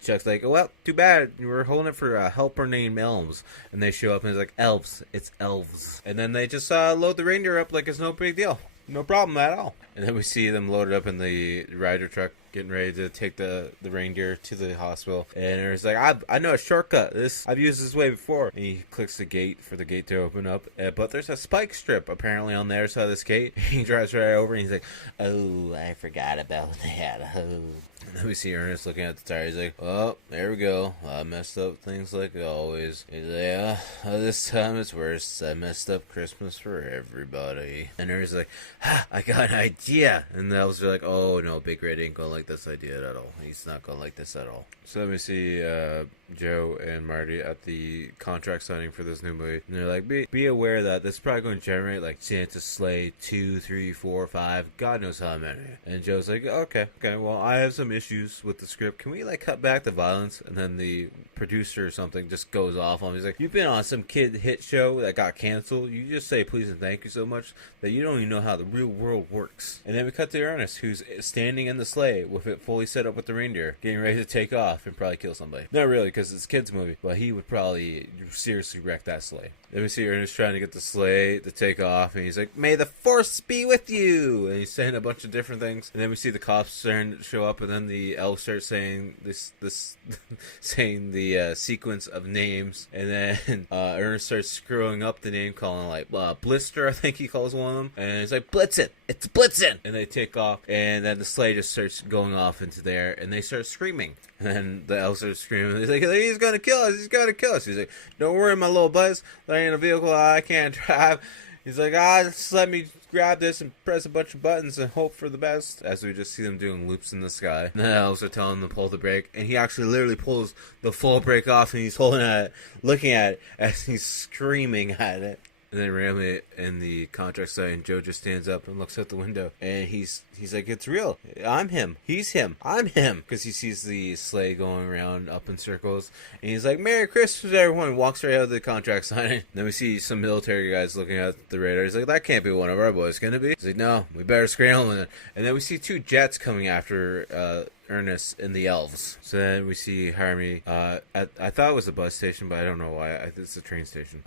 Chuck's like, well, too bad. We're holding it for a helper named Elms. And they show up and he's like, elves. It's elves. And then they just load the reindeer up like it's no big deal. No problem at all. And then we see them loaded up in the rider truck, getting ready to take the reindeer to the hospital. And Ernest's like, I know a shortcut. I've used this way before. And he clicks the gate for the gate to open up. But there's a spike strip apparently on the other side of this gate. He drives right over and he's like, oh, I forgot about that. Oh. And then we see Ernest looking at the tire. He's like, oh, there we go. I messed up things like always. He's like, yeah, this time it's worse. I messed up Christmas for everybody. And Ernest's like, I got an idea. And the elves are like, oh, no, Big Red ain't gonna like this idea at all. He's not gonna like this at all. So then we see Joe and Marty at the contract signing for this new movie. And they're like, be aware that this is probably going to generate like Santa's Sleigh 2, 3, 4, 5, God knows how many. And Joe's like, okay, well, I have some issues with the script. Can we like cut back the violence? And then the producer or something just goes off on him. He's like, you've been on some kid hit show that got canceled. You just say please and thank you so much that you don't even know how the real world works. And then we cut to Ernest, who's standing in the sleigh with it fully set up with the reindeer, getting ready to take off and probably kill somebody. Not really, because it's a kid's movie, but he would probably seriously wreck that sleigh. Then we see Ernest trying to get the sleigh to take off, and he's like, may the force be with you! And he's saying a bunch of different things. And then we see the cops starting to show up, and then the elves start saying this saying the sequence of names. And then Ernest starts screwing up the name, calling like Blister, I think he calls one of them. And he's like, Blitzen! It's Blitzen! And they take off, and then the sleigh just starts going off into there, and they start screaming. And then the elves are screaming. He's like, he's gonna kill us! He's gonna kill us! He's like, don't worry, my little buzz. There ain't a vehicle I can't drive. He's like, just let me grab this and press a bunch of buttons and hope for the best, as we just see them doing loops in the sky. And the elves are telling him to pull the brake, and he actually literally pulls the full brake off, and he's holding at it, looking at it as he's screaming at it. And then randomly in the contract site, and Joe just stands up and looks out the window, and he's like, it's real. I'm him. He's him. I'm him. Because he sees the sleigh going around up in circles, and he's like, Merry Christmas, everyone. Walks right out of the contract signing. Then we see some military guys looking at the radar. He's like, that can't be one of our boys, can it be? He's like, no, we better scramble. And then we see 2 jets coming after Ernest and the elves. So then we see Harmony. I thought it was a bus station, but I don't know why. It's a train station.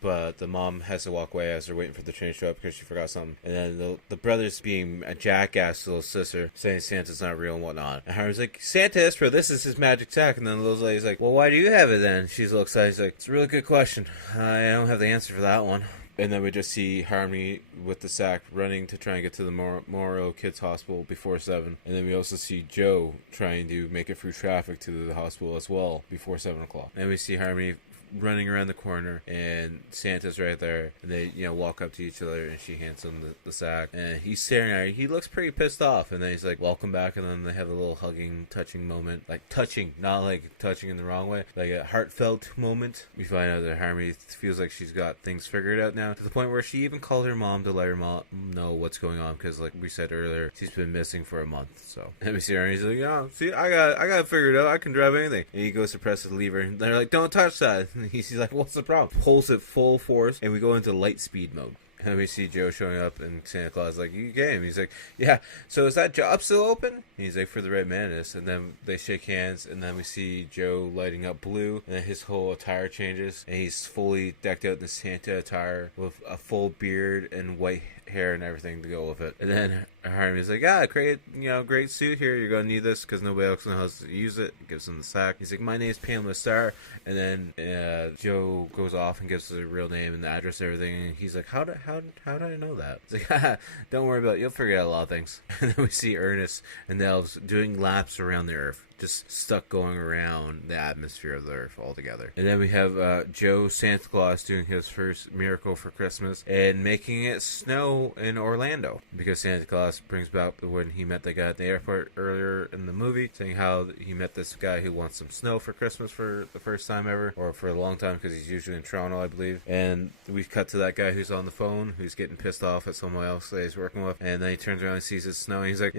But the mom has to walk away as they're waiting for the train to show up because she forgot something. And then the brothers being a jackass to little sister, saying Santa's not real and whatnot. And Harmony's like, Santa is for this is his magic sack. And then the little lady's like, well, why do you have it then? She's a little excited. She's like, it's a really good question. I don't have the answer for that one. And then we just see Harmony with the sack running to try and get to the Memorial Kids Hospital before 7. And then we also see Joe trying to make it through traffic to the hospital as well before 7 o'clock. And we see Harmony running around the corner, and Santa's right there, and they walk up to each other, and she hands him the sack, and he's staring at her. He looks pretty pissed off, and then he's like, welcome back, and then they have a little hugging, touching moment, like touching, not like touching in the wrong way, like a heartfelt moment. We find out that Harmony feels like she's got things figured out now, to the point where she even called her mom to let her mom know what's going on, because like we said earlier, she's been missing for a month. So and we see her, and he's like, yeah, see, I got it figured out. I can drive anything. And he goes to press the lever, and they're like, don't touch that. And he's like, what's the problem? Pulls it full force, and we go into light speed mode. And we see Joe showing up, and Santa Claus is like, you came. He's like, yeah, so is that job still open? And he's like, for the Red Mantis. And then they shake hands, and then we see Joe lighting up blue, and then his whole attire changes, and he's fully decked out in the Santa attire with a full beard and white hair and everything to go with it. And then Harmony's like, great suit here. You're gonna need this because nobody else knows how to use it. He gives him the sack. He's like, my name's Pamela Starr. And then Joe goes off and gives the real name and the address and everything. And he's like, how did I know that? He's like, don't worry about it. You'll figure out a lot of things. And then we see Ernest and the elves doing laps around the Earth, just stuck going around the atmosphere of the Earth altogether. And then we have Joe Santa Claus doing his first miracle for Christmas and making it snow in Orlando, because Santa Claus brings back when he met the guy at the airport earlier in the movie, saying how he met this guy who wants some snow for Christmas for the first time ever, or for a long time, because he's usually in Toronto, I believe. And we cut to that guy who's on the phone, who's getting pissed off at someone else that he's working with, and then he turns around and sees it snow, and he's like,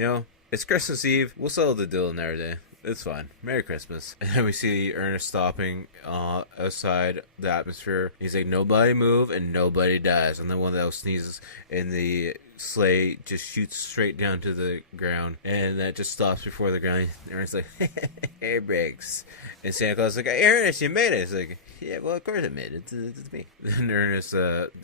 it's Christmas Eve, we'll settle the deal another day. It's fine. Merry Christmas. And then we see Ernest stopping outside the atmosphere. He's like, nobody move and nobody dies. And then one of those sneezes, and the sleigh just shoots straight down to the ground. And that just stops before the ground. Ernest's like, air brakes. And Santa Claus is like, Ernest, you made it. It's like, yeah, well, of course I made it. It's me. Then Ernest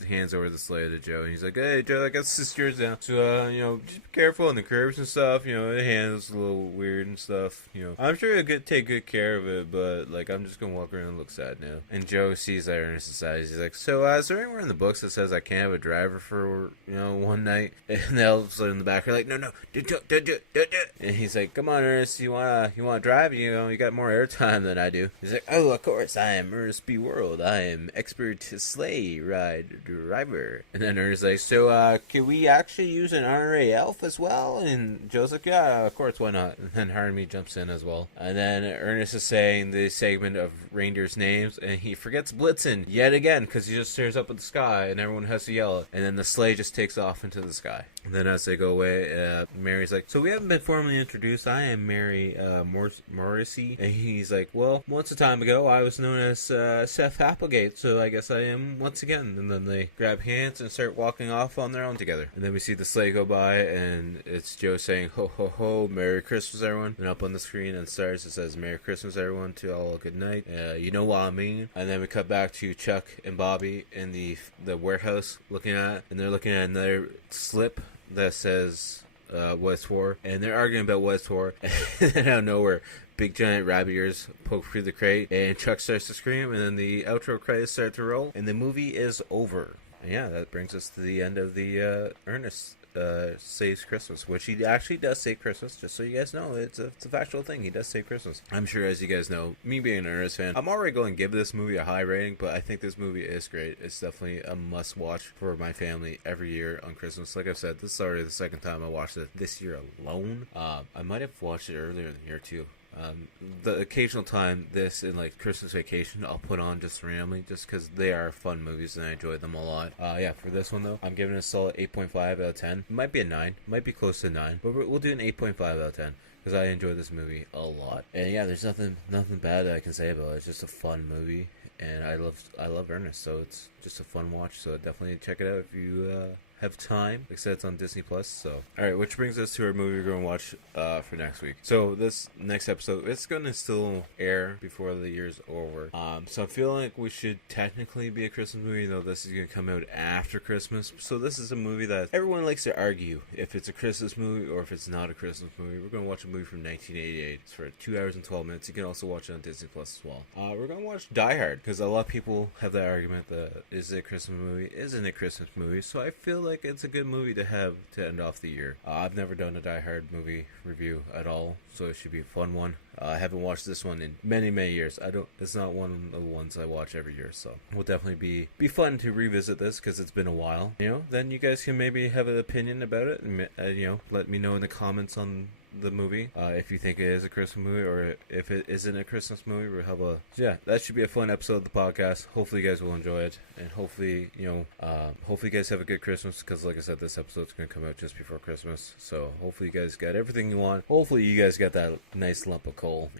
hands over the sleigh to Joe, and he's like, hey, Joe, I got this yours now. So, just be careful on the curbs and stuff. The handle's a little weird and stuff. I'm sure you'll take good care of it, but, like, I'm just going to walk around and look sad now. And Joe sees that Ernest is sad. He's like, so, is there anywhere in the books that says I can't have a driver for, one night? And the elves in the back are like, no, don't do it. And he's like, come on, Ernest, you wanna drive? You got more airtime than I do. He's like, oh, of course, I am Ernest B. World. I am expert sleigh ride driver. And then Ernest's like, so, can we actually use an honorary elf as well? And Joe's like, yeah, of course, why not? And then Harmony jumps in as well. And then Ernest is saying the segment of reindeers' names, and he forgets Blitzen yet again, because he just stares up at the sky, and everyone has to yell it. And then the sleigh just takes off into the sky. And then as they go away, Mary's like, so we haven't been formally introduced. I am Mary Morrissey. And he's like, well, once a time ago, I was known as Seth Applegate, so I guess I am once again. And then they grab hands and start walking off on their own together. And then we see the sleigh go by, and it's Joe saying, ho, ho, ho, Merry Christmas, everyone. And up on the screen and stars, it says, Merry Christmas, everyone, to all a good night. You know what I mean? And then we cut back to Chuck and Bobby in the warehouse looking at it, and they're looking at another slip that says what it's for, and they're arguing about what it's for. And then out of nowhere, big giant rabbit ears poke through the crate, and Chuck starts to scream, and then the outro credits start to roll, and the movie is over. And yeah, that brings us to the end of the Ernest saves Christmas, which he actually does save Christmas. Just so you guys know, it's a factual thing. He does save Christmas. I'm sure, as you guys know, me being an Ernest fan, I'm already going to give this movie a high rating, but I think this movie is great. It's definitely a must-watch for my family every year on Christmas. Like I've said, this is already the second time I watched it this year alone. I might have watched it earlier in the year too. The occasional time this and like Christmas Vacation I'll put on just randomly just because they are fun movies and I enjoy them a lot. Yeah, for this one though, I'm giving it a solid 8.5 out of 10. It might be a 9, might be close to 9, but we'll do an 8.5 out of 10 because I enjoy this movie a lot. And yeah, there's nothing bad that I can say about it. It's just a fun movie and I love Ernest, so it's just a fun watch. So definitely check it out if you have time. Like I said, it's on Disney Plus. So alright, which brings us to our movie we're going to watch for next week. So this next episode, it's going to still air before the year's over. So I feel like we should technically be a Christmas movie, though this is going to come out after Christmas. So this is a movie that everyone likes to argue if it's a Christmas movie or if it's not a Christmas movie. We're going to watch a movie from 1988. It's for 2 hours and 12 minutes. You can also watch it on Disney Plus as well. We're going to watch Die Hard because a lot of people have that argument that is it a Christmas movie? Isn't it a Christmas movie? So I feel like it's a good movie to have to end off the year. I've never done a Die Hard movie review at all, so it should be a fun one. I haven't watched this one in many years. It's not one of the ones I watch every year, so it will definitely be fun to revisit this because it's been a while. Then you guys can maybe have an opinion about it and let me know in the comments on the movie if you think it is a Christmas movie or if it isn't a Christmas movie. We'll have that should be a fun episode of the podcast. Hopefully you guys will enjoy it, and hopefully hopefully you guys have a good Christmas because like I said, this episode's gonna come out just before Christmas, so hopefully you guys got everything you want. Hopefully you guys got that nice lump of coal.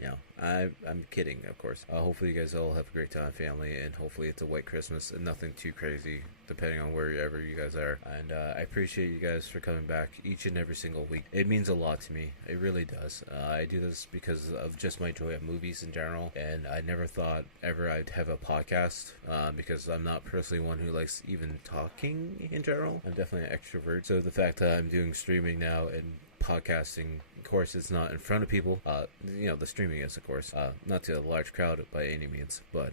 I'm kidding, of course. Hopefully you guys all have a great time, family, and hopefully it's a white Christmas and nothing too crazy, depending on wherever you guys are. And I appreciate you guys for coming back each and every single week. It means a lot to me. It really does. I do this because of just my joy of movies in general, and I never thought ever I'd have a podcast because I'm not personally one who likes even talking in general. I'm definitely an extrovert, so the fact that I'm doing streaming now and podcasting, of course, it's not in front of people. The streaming is, of course, not to a large crowd by any means, but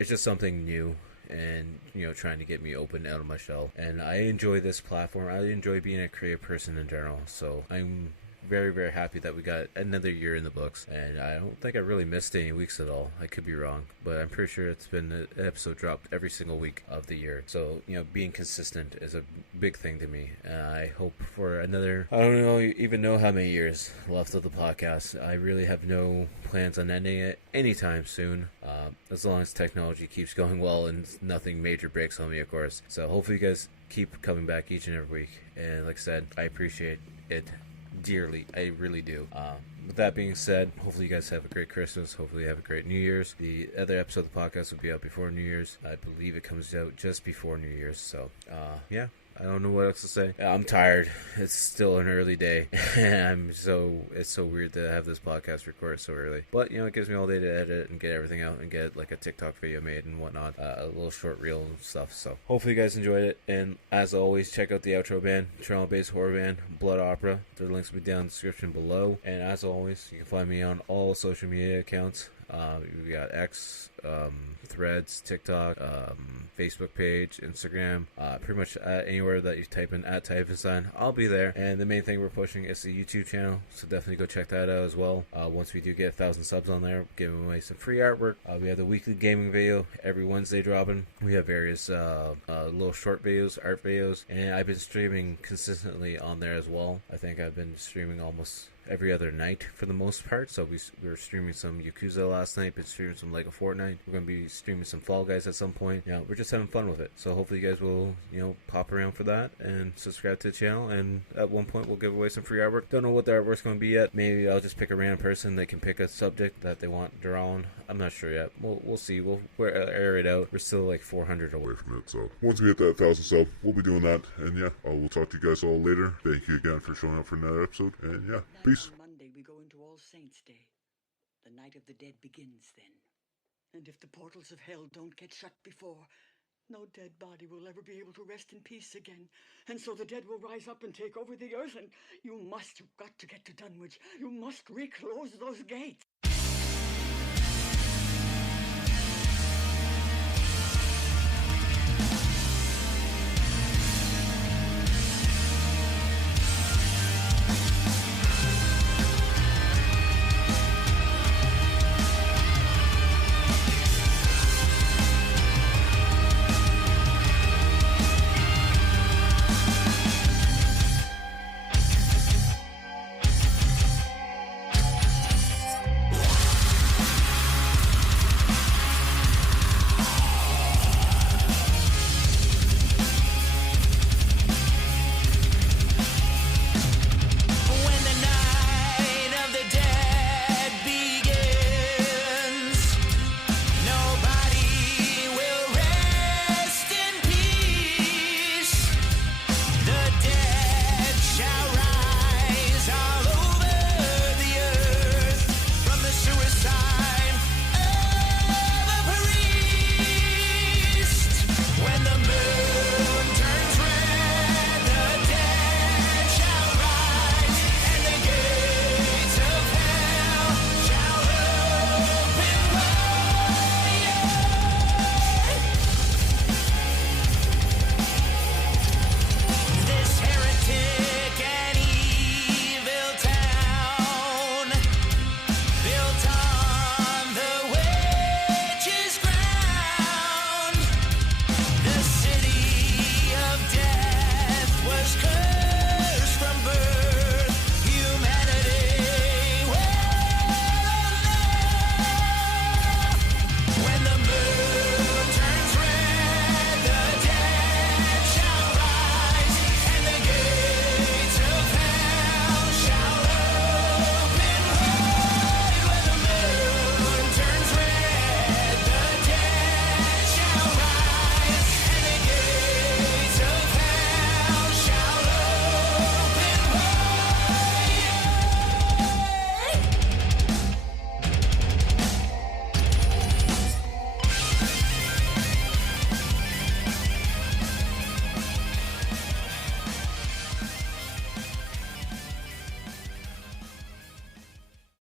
it's just something new and trying to get me open out of my shell. And I enjoy this platform. I enjoy being a creative person in general, so I'm very happy that we got another year in the books, and I don't think I really missed any weeks at all. I could be wrong, but I'm pretty sure it's been an episode dropped every single week of the year. So being consistent is a big thing to me, and I hope for another, I don't even know how many years left of the podcast. I really have no plans on ending it anytime soon, as long as technology keeps going well and nothing major breaks on me, of course. So hopefully you guys keep coming back each and every week, and like I said, I appreciate it dearly. I really do. With that being said, hopefully you guys have a great Christmas. Hopefully you have a great New Year's. The other episode of the podcast will be out before New Year's. I believe it comes out just before New Year's. So, yeah. I don't know what else to say. I'm tired. It's still an early day. And it's so weird to have this podcast recorded so early. But, it gives me all day to edit and get everything out and get like a TikTok video made and whatnot. A little short reel and stuff. So hopefully you guys enjoyed it. And as always, check out the outro band, Toronto-based horror band, Blood Opera. Their links will be down in the description below. And as always, you can find me on all social media accounts. We got X, Threads, TikTok, Facebook page, Instagram, pretty much anywhere that you type in @type-sign, I'll be there. And the main thing we're pushing is the YouTube channel, so definitely go check that out as well. Once we do get 1,000 subs on there, we're giving away some free artwork. We have the weekly gaming video every Wednesday dropping. We have various little short videos, art videos, and I've been streaming consistently on there as well. I think I've been streaming almost every other night for the most part. So we were streaming some Yakuza last night, been streaming some Lego Fortnite. We're going to be streaming some Fall Guys at some point. We're just having fun with it. So hopefully you guys will, pop around for that and subscribe to the channel. And at one point we'll give away some free artwork. Don't know what the artwork's going to be yet. Maybe I'll just pick a random person. They can pick a subject that they want drawn. I'm not sure yet. We'll see. We'll air it out. We're still like 400 away from it. So once we hit that 1,000 sub, we'll be doing that. And yeah, we'll talk to you guys all later. Thank you again for showing up for another episode. And yeah, peace. We go into All Saints' Day. The night of the dead begins then. And if the portals of hell don't get shut before, no dead body will ever be able to rest in peace again. And so the dead will rise up and take over the earth, and you've got to get to Dunwich. You must reclose those gates.